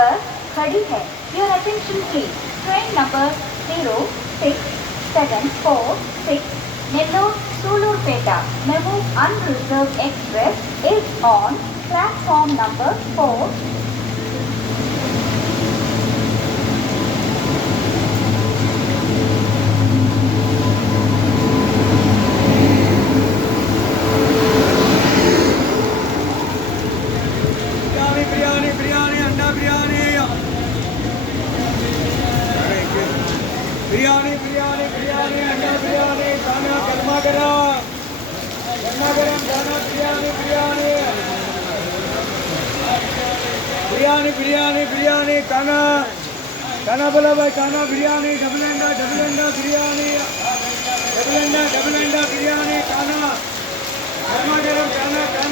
पर खड़ी है। Your attention please. Train number 0674 Nellore Sulurpeta Memo Unreserved Express is on platform number 4. Biryani biryani biryani अंडा बिरयानी खाना गर्मा गरम खाना बिरयानी बिरयानी बिरयानी बिरयानी बिरयानी खाना खाना बोला भाई खाना बिरयानी डबल अंडा बिरयानी डबल अंडा बिरयानी खाना गर्मा गरम खाना